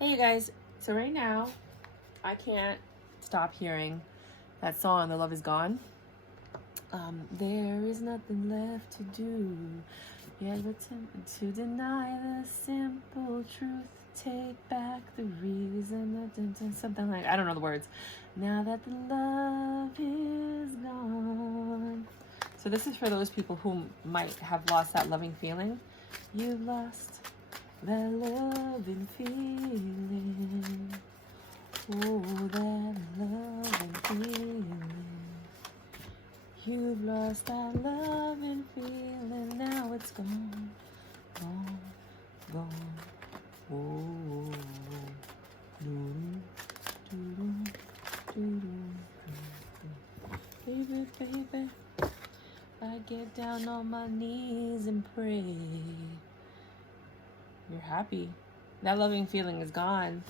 Hey you guys, so right now I can't stop hearing that song, The Love Is Gone. There is nothing left to do, yet attempt to deny the simple truth. Take back the reason, something like, I don't know the words. Now that the love is gone. So this is for those people who might have lost that loving feeling. You've lost that loving feeling. Oh, that loving feeling. You've lost that loving feeling. Now it's gone, gone, gone. Oh, baby, baby, I get down on my knees and pray. You're happy. That loving feeling is gone,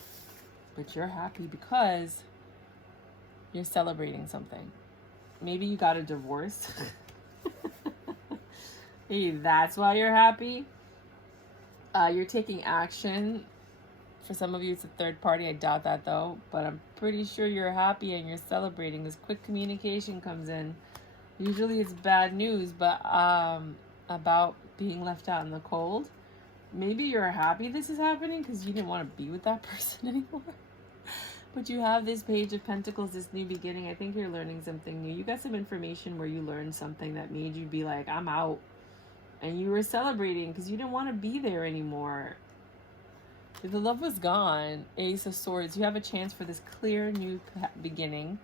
but you're happy because you're celebrating something. Maybe you got a divorce. Maybe that's why you're happy. You're taking action. For some of you, it's a third party. I doubt that though, but I'm pretty sure you're happy and you're celebrating. This quick communication comes in. Usually it's bad news, but about being left out in the cold. Maybe you're happy this is happening because you didn't want to be with that person anymore. But you have this Page of Pentacles, this new beginning. I think you're learning something new. You got some information where you learned something that made you be like, I'm out. And you were celebrating because you didn't want to be there anymore. The love was gone. Ace of Swords. You have a chance for this clear new beginning.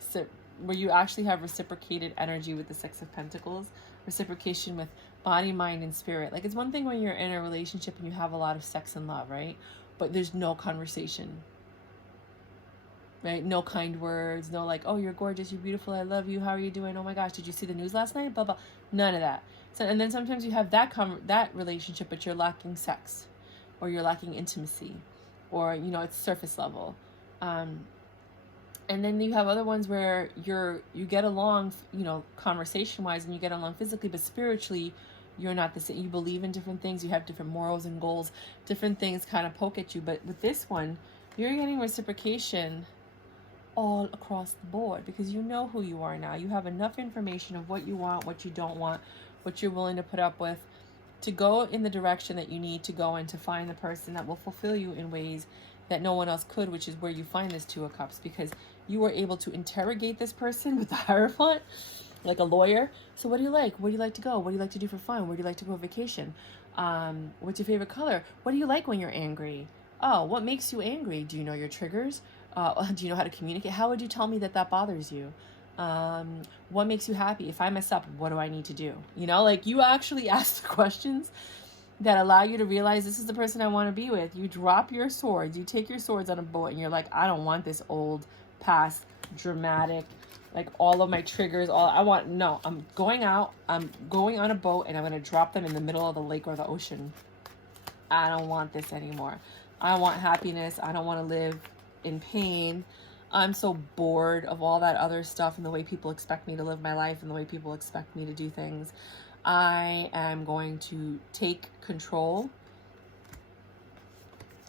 So, where you actually have reciprocated energy with the Six of Pentacles. Reciprocation with body, mind, and spirit. Like, it's one thing when you're in a relationship and you have a lot of sex and love, right? But there's no conversation. Right? No kind words. No like, oh, you're gorgeous. You're beautiful. I love you. How are you doing? Oh my gosh. Did you see the news last night? Blah, blah. None of that. So, and then sometimes you have that relationship, but you're lacking sex. Or you're lacking intimacy. Or, you know, it's surface level. And then you have other ones where you get along, you know, conversation-wise, and you get along physically, but spiritually, you're not the same. You believe in different things. You have different morals and goals. Different things kind of poke at you. But with this one, you're getting reciprocation all across the board because you know who you are now. You have enough information of what you want, what you don't want, what you're willing to put up with, to go in the direction that you need to go and to find the person that will fulfill you in ways that no one else could, which is where you find this Two of Cups, because you were able to interrogate this person with the Hierophant like a lawyer. So what do you like? Where do you like to go? What do you like to do for fun? Where do you like to go on vacation? What's your favorite color? What do you like when you're angry? Oh, what makes you angry? Do you know your triggers? Do you know how to communicate? How would you tell me that bothers you? What makes you happy? If I mess up, what do I need to do? You know, like, you actually ask questions that allow you to realize this is the person I want to be with. You drop your swords. You take your swords on a boat and you're like, I don't want this old, past, dramatic, like all of my triggers. No, I'm going out. I'm going on a boat and I'm going to drop them in the middle of the lake or the ocean. I don't want this anymore. I want happiness. I don't want to live in pain. I'm so bored of all that other stuff and the way people expect me to live my life and the way people expect me to do things. I am going to take control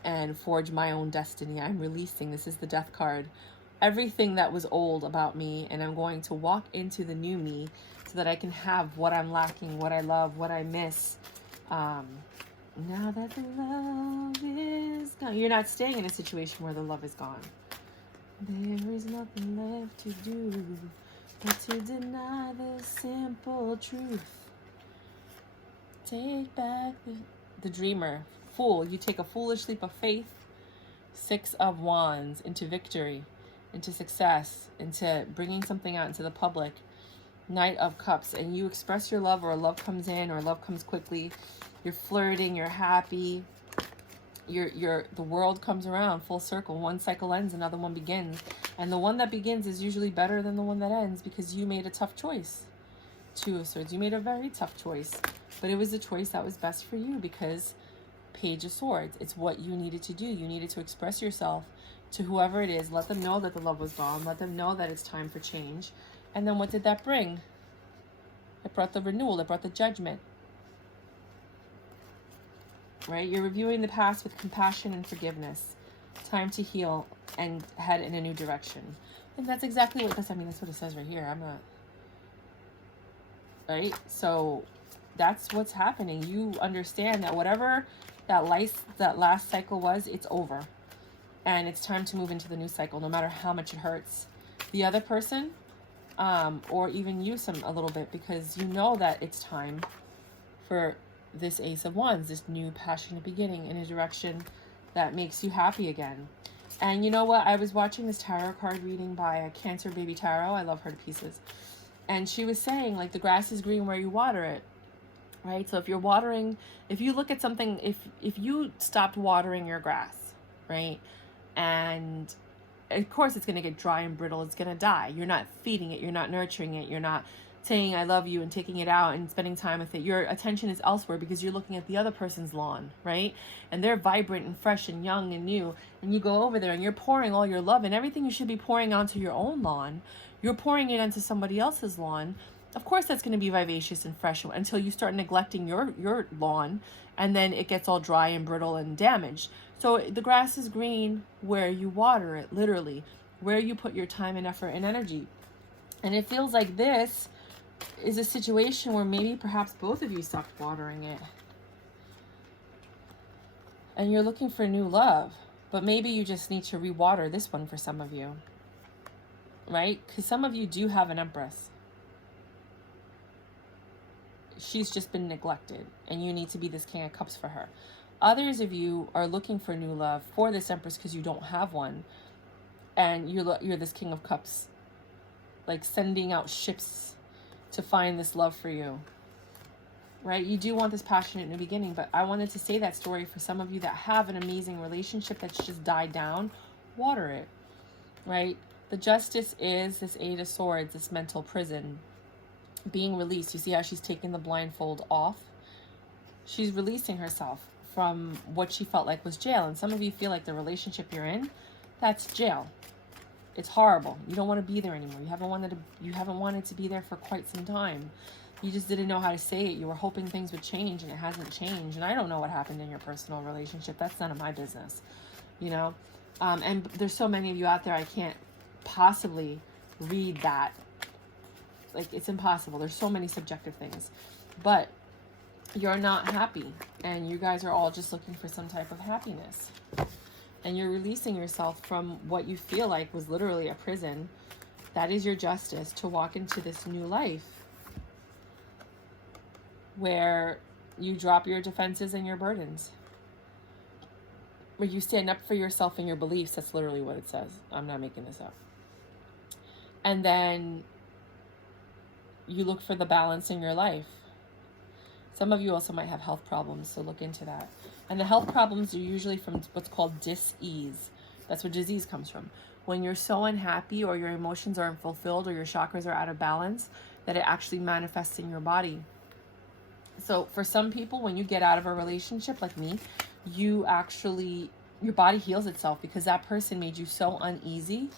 and forge my own destiny. I'm releasing. This is the Death card. Everything that was old about me, and I'm going to walk into the new me so that I can have what I'm lacking, what I love, what I miss. Now that the love is gone. You're not staying in a situation where the love is gone. There is nothing left to do but to deny the simple truth. Take back the dreamer. Fool. You take a foolish leap of faith. Six of Wands into victory, into success, into bringing something out into the public. Knight of Cups. And you express your love, or love comes in, or love comes quickly. You're flirting, you're happy. The world comes around full circle. One cycle ends, another one begins. And the one that begins is usually better than the one that ends because you made a tough choice. Two of Swords. You made a very tough choice. But it was the choice that was best for you because Page of Swords. It's what you needed to do. You needed to express yourself to whoever it is. Let them know that the love was gone. Let them know that it's time for change. And then what did that bring? It brought the renewal. It brought the judgment. Right? You're reviewing the past with compassion and forgiveness. Time to heal and head in a new direction. And that's exactly what that's what it says right here. I'm not, right? So that's what's happening. You understand that whatever that last cycle was, it's over. And it's time to move into the new cycle, no matter how much it hurts the other person, or even you a little bit, because you know that it's time for this Ace of Wands, this new passionate beginning in a direction that makes you happy again. And you know what? I was watching this tarot card reading by a Cancer Baby Tarot. I love her to pieces. And she was saying, like, the grass is green where you water it, right? So if you're watering, if you look at something, if you stopped watering your grass, right? And of course it's going to get dry and brittle. It's going to die. You're not feeding it. You're not nurturing it. You're not saying I love you and taking it out and spending time with it. Your attention is elsewhere because you're looking at the other person's lawn, right? And they're vibrant and fresh and young and new. And you go over there and you're pouring all your love and everything you should be pouring onto your own lawn. You're pouring it onto somebody else's lawn. Of course that's going to be vivacious and fresh until you start neglecting your lawn, and then it gets all dry and brittle and damaged. So the grass is green where you water it, literally, where you put your time and effort and energy. And it feels like this is a situation where maybe perhaps both of you stopped watering it. And you're looking for new love, but maybe you just need to rewater this one for some of you, right? Because some of you do have an Empress. She's just been neglected, and you need to be this King of Cups for her. Others of you are looking for new love for this Empress because you don't have one, and you're this King of Cups, like sending out ships to find this love for you, right? You do want this passionate new beginning, but I wanted to say that story for some of you that have an amazing relationship that's just died down. Water it, right? The Justice is this Eight of Swords, this mental prison being released. You see how she's taking the blindfold off? She's releasing herself from what she felt like was jail. And some of you feel like the relationship you're in, that's jail. It's horrible. You don't want to be there anymore. You haven't wanted to be there for quite some time. You just didn't know how to say it. You were hoping things would change, and it hasn't changed. And I don't know what happened in your personal relationship. That's none of my business, you know? And there's so many of you out there, I can't possibly read that. Like, it's impossible. There's so many subjective things. But you're not happy, and you guys are all just looking for some type of happiness. And you're releasing yourself from what you feel like was literally a prison. That is your Justice, to walk into this new life where you drop your defenses and your burdens, where you stand up for yourself and your beliefs. That's literally what it says. I'm not making this up. And then you look for the balance in your life. Some of you also might have health problems, so look into that. And the health problems are usually from what's called dis-ease. That's where disease comes from. When you're so unhappy, or your emotions are unfulfilled, or your chakras are out of balance, that it actually manifests in your body. So for some people, when you get out of a relationship like me, your body heals itself, because that person made you so uneasy.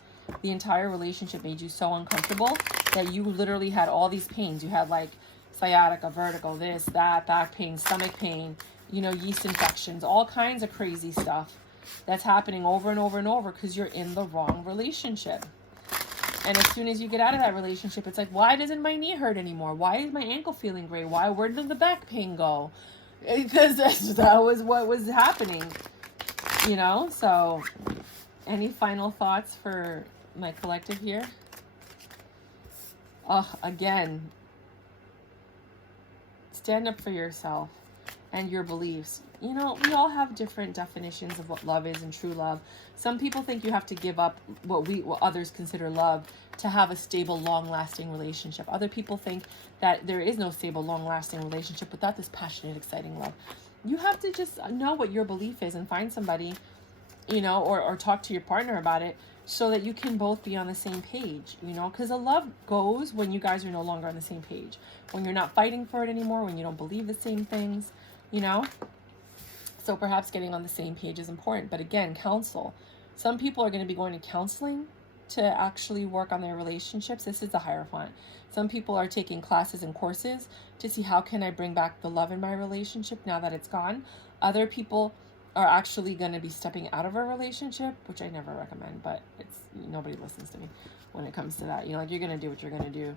The entire relationship made you so uncomfortable that you literally had all these pains. You had like sciatica, vertigo, this, that, back pain, stomach pain, yeast infections, all kinds of crazy stuff that's happening over and over and over because you're in the wrong relationship. And as soon as you get out of that relationship, it's like, why doesn't my knee hurt anymore? Why is my ankle feeling great? Where did the back pain go? Because that was what was happening, So any final thoughts for my collective here? Again, stand up for yourself and your beliefs. We all have different definitions of what love is and true love. Some people think you have to give up what others consider love to have a stable, long-lasting relationship. Other people think that there is no stable, long-lasting relationship without this passionate, exciting love. You have to just know what your belief is and find somebody, or talk to your partner about it so that you can both be on the same page, because a love goes when you guys are no longer on the same page, when you're not fighting for it anymore, when you don't believe the same things, So perhaps getting on the same page is important. But again, counsel. Some people are going to be going to counseling to actually work on their relationships. This is the Hierophant. Some people are taking classes and courses to see how can I bring back the love in my relationship now that it's gone. Other people are actually going to be stepping out of a relationship, which I never recommend, but it's, nobody listens to me when it comes to that. You know, like, you're going to do what you're going to do.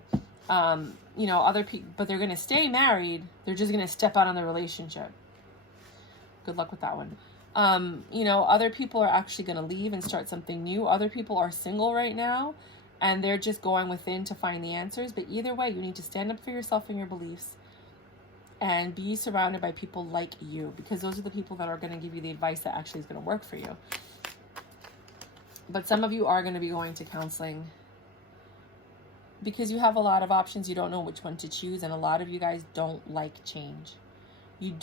You know, other people, but they're going to stay married. They're just going to step out on the relationship. Good luck with that one. You know, other people are actually going to leave and start something new. Other people are single right now, and they're just going within to find the answers. But either way, you need to stand up for yourself and your beliefs, and be surrounded by people like you, because those are the people that are going to give you the advice that actually is going to work for you. But some of you are going to be going to counseling because you have a lot of options. You don't know which one to choose, and a lot of you guys don't like change. You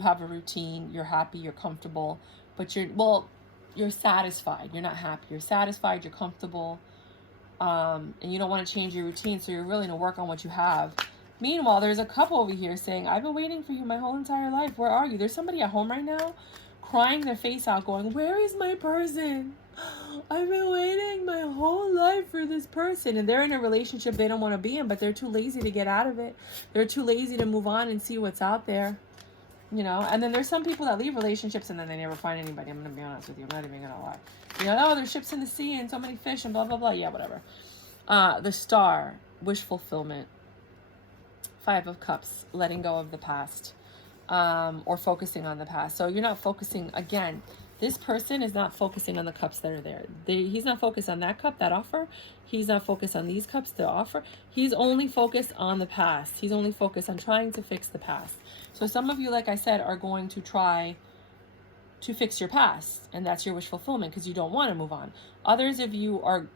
have a routine, you're happy, you're comfortable, but you're satisfied. You're not happy, you're satisfied, you're comfortable, and you don't want to change your routine, so you're willing to work on what you have. Meanwhile, there's a couple over here saying, I've been waiting for you my whole entire life. Where are you? There's somebody at home right now crying their face out going, where is my person? I've been waiting my whole life for this person. And they're in a relationship they don't want to be in, but they're too lazy to get out of it. They're too lazy to move on and see what's out there. You know, and then there's some people that leave relationships and then they never find anybody. I'm going to be honest with you. I'm not even going to lie. You know, oh, there's ships in the sea and so many fish and blah, blah, blah. Yeah, whatever. The Star, wish fulfillment. 5 of Cups, letting go of the past, or focusing on the past. So you're not focusing, again, this person is not focusing on the cups that are there. He's not focused on that cup, that offer. He's not focused on these cups, the offer. He's only focused on the past. He's only focused on trying to fix the past. So some of you, like I said, are going to try to fix your past, and that's your wish fulfillment because you don't want to move on. Others of you are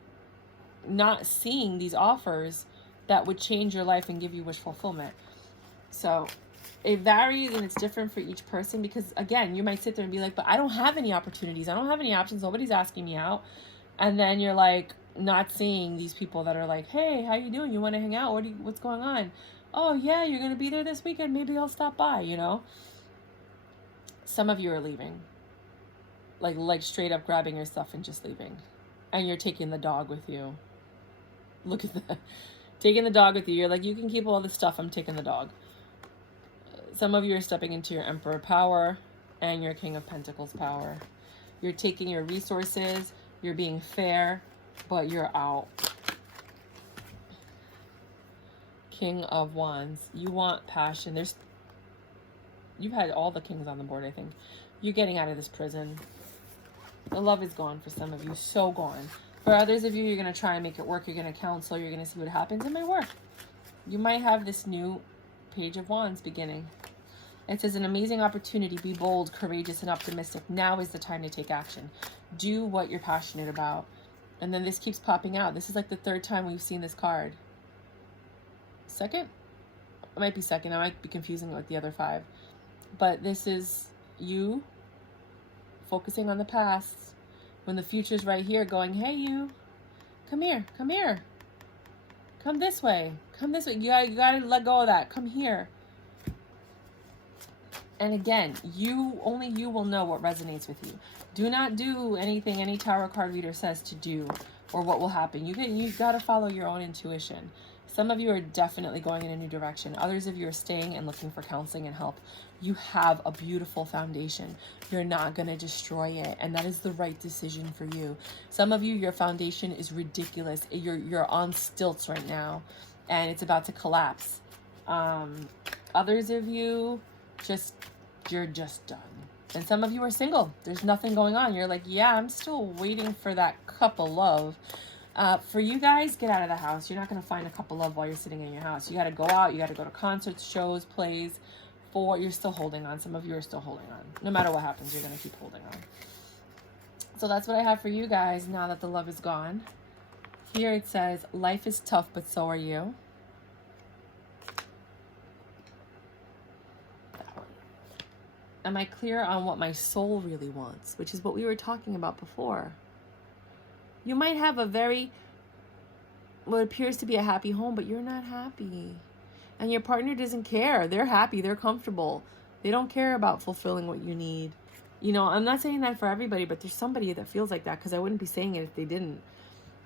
not seeing these offers that would change your life and give you wish fulfillment. So it varies and it's different for each person, because again, you might sit there and be like, but I don't have any opportunities. I don't have any options. Nobody's asking me out. And then you're like not seeing these people that are like, hey, how you doing? You want to hang out? What's going on? Oh yeah, you're going to be there this weekend. Maybe I'll stop by, you know? Some of you are leaving. Like straight up grabbing your stuff and just leaving. And you're taking the dog with you. Look at that. Taking the dog with you. You're like, you can keep all the stuff. I'm taking the dog. Some of you are stepping into your Emperor power and your King of Pentacles power. You're taking your resources. You're being fair, but you're out. King of Wands. You want passion. You've had all the kings on the board, I think. You're getting out of this prison. The love is gone for some of you. So gone. For others of you, you're going to try and make it work. You're going to counsel. You're going to see what happens. It might work. You might have this new Page of Wands beginning. It says, an amazing opportunity. Be bold, courageous, and optimistic. Now is the time to take action. Do what you're passionate about. And then this keeps popping out. This is like the 3rd time we've seen this card. Second? It might be second. I might be confusing it with the other 5. But this is you focusing on the past, when the future's right here going, hey, you, come here, come here. Come this way. Come this way. You gotta let go of that. Come here. And again, only you will know what resonates with you. Do not do anything any tarot card reader says to do or what will happen. You gotta follow your own intuition. Some of you are definitely going in a new direction. Others of you are staying and looking for counseling and help. You have a beautiful foundation. You're not going to destroy it. And that is the right decision for you. Some of you, your foundation is ridiculous. You're on stilts right now and it's about to collapse. Others of you, you're just done. And some of you are single. There's nothing going on. You're like, yeah, I'm still waiting for that cup of love. For you guys, get out of the house. You're not going to find a cup of love while you're sitting in your house. You got to go out. You got to go to concerts, shows, plays. You're still holding on. Some of you are still holding on. No matter what happens, you're going to keep holding on. So that's what I have for you guys now that the love is gone. Here it says, life is tough, but so are you. That one. Am I clear on what my soul really wants? Which is what we were talking about before. You might have what appears to be a happy home, but you're not happy. And your partner doesn't care. They're happy. They're comfortable. They don't care about fulfilling what you need. You know, I'm not saying that for everybody, but there's somebody that feels like that, because I wouldn't be saying it if they didn't.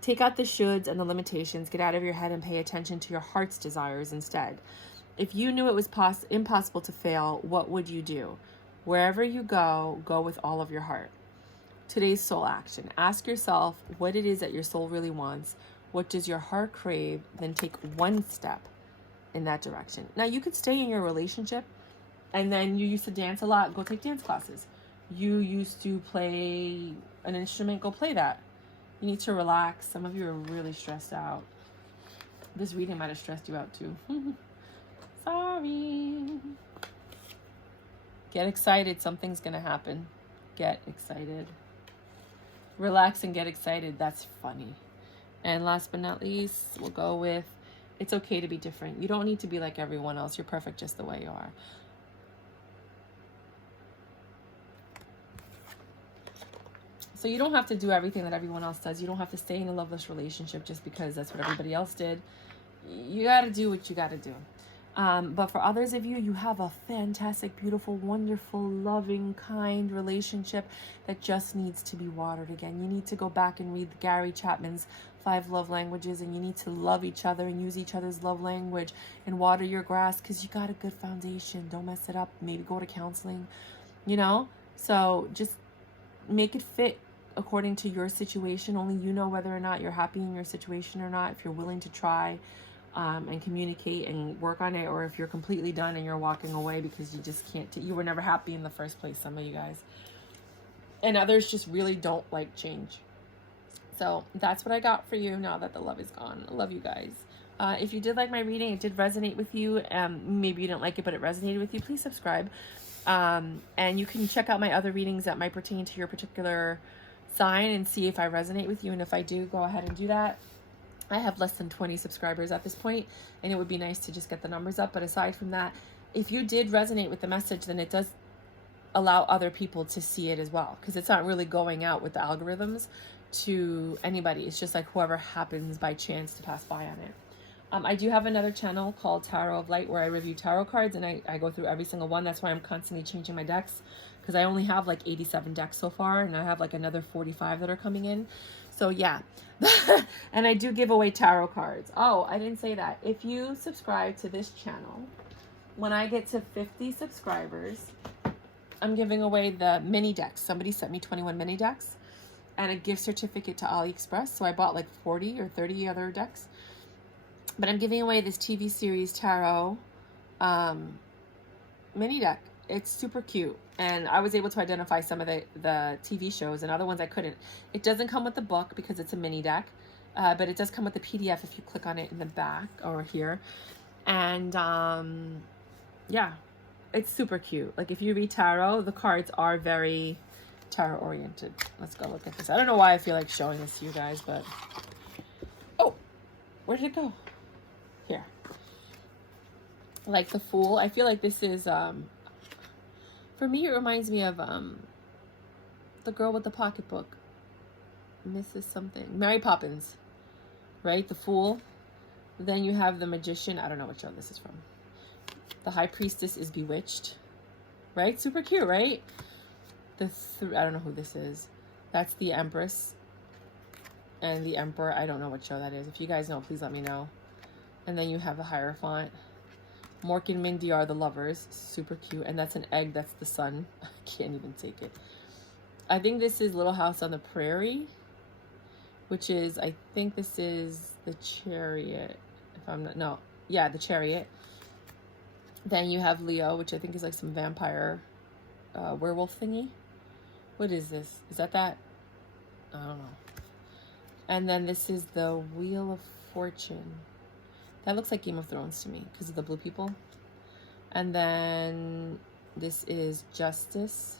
Take out the shoulds and the limitations. Get out of your head and pay attention to your heart's desires instead. If you knew it was impossible to fail, what would you do? Wherever you go, go with all of your heart. Today's soul action. Ask yourself what it is that your soul really wants. What does your heart crave? Then take one step in that direction. Now, you could stay in your relationship, and then you used to dance a lot. Go take dance classes. You used to play an instrument. Go play that. You need to relax. Some of you are really stressed out. This reading might have stressed you out too. Sorry. Get excited. Something's going to happen. Get excited. Relax and get excited. That's funny. And last but not least, we'll go with, it's okay to be different. You don't need to be like everyone else. You're perfect just the way you are. So you don't have to do everything that everyone else does. You don't have to stay in a loveless relationship just because that's what everybody else did. You got to do what you got to do. But for others of you, you have a fantastic, beautiful, wonderful, loving, kind relationship that just needs to be watered again. You need to go back and read Gary Chapman's 5 love languages, and you need to love each other and use each other's love language and water your grass because you got a good foundation. Don't mess it up. Maybe go to counseling, you know? So just make it fit according to your situation. Only you know whether or not you're happy in your situation or not, if you're willing to try and communicate and work on it, or if you're completely done and you're walking away because you just can't, you were never happy in the first place, some of you guys. And others just really don't like change. So that's what I got for you now that the love is gone. I love you guys. If you did like my reading, it did resonate with you, maybe you didn't like it, but it resonated with you, please subscribe. And you can check out my other readings that might pertain to your particular sign and see if I resonate with you. And if I do, go ahead and do that. I have less than 20 subscribers at this point, and it would be nice to just get the numbers up. But aside from that, if you did resonate with the message, then it does allow other people to see it as well, because it's not really going out with the algorithms to anybody. It's just like whoever happens by chance to pass by on it. I do have another channel called Tarot of Light where I review tarot cards, and I go through every single one. That's why I'm constantly changing my decks, because I only have like 87 decks so far, and I have like another 45 that are coming in. So yeah. And I do give away tarot cards. Oh, I didn't say that. If you subscribe to this channel, when I get to 50 subscribers, I'm giving away the mini decks. Somebody sent me 21 mini decks and a gift certificate to AliExpress. So I bought like 40 or 30 other decks. But I'm giving away this TV series tarot mini deck. It's super cute. And I was able to identify some of the TV shows, and other ones I couldn't. It doesn't come with the book because it's a mini deck. But it does come with the PDF if you click on it in the back or here. And yeah, it's super cute. Like if you read tarot, the cards are very tarot oriented. Let's go look at this. I don't know why I feel like showing this to you guys, but oh, where did it go? Here. Like the Fool. I feel like this is for me, it reminds me of the girl with the pocketbook, Mrs. something, Mary Poppins, right? The Fool. Then you have the Magician. I don't know what show this is from. The High Priestess is Bewitched, right? Super cute, right? I don't know who this is. That's the Empress and the Emperor. I don't know what show that is. If you guys know, please let me know. And then you have the Hierophant. Mork and Mindy are the lovers. Super cute. And that's an egg. That's the sun. I can't even take it. I think this is Little House on the Prairie, which is, I think this is the Chariot. If I'm not, no. Yeah, the Chariot. Then you have Leo, which I think is like some vampire werewolf thingy. What is this? Is that? I don't know. And then this is the Wheel of Fortune. That looks like Game of Thrones to me because of the blue people. And then this is Justice,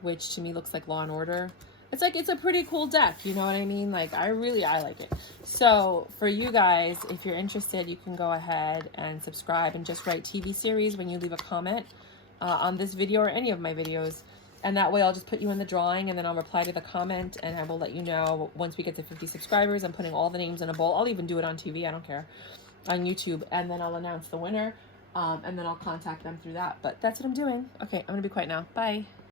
which to me looks like Law and Order. It's like, it's a pretty cool deck. You know what I mean? Like, I like it. So for you guys, if you're interested, you can go ahead and subscribe and just write TV series when you leave a comment on this video or any of my videos. And that way I'll just put you in the drawing, and then I'll reply to the comment, and I will let you know once we get to 50 subscribers. I'm putting all the names in a bowl. I'll even do it on TV. I don't care. On YouTube. And then I'll announce the winner. And then I'll contact them through that. But that's what I'm doing. Okay, I'm going to be quiet now. Bye.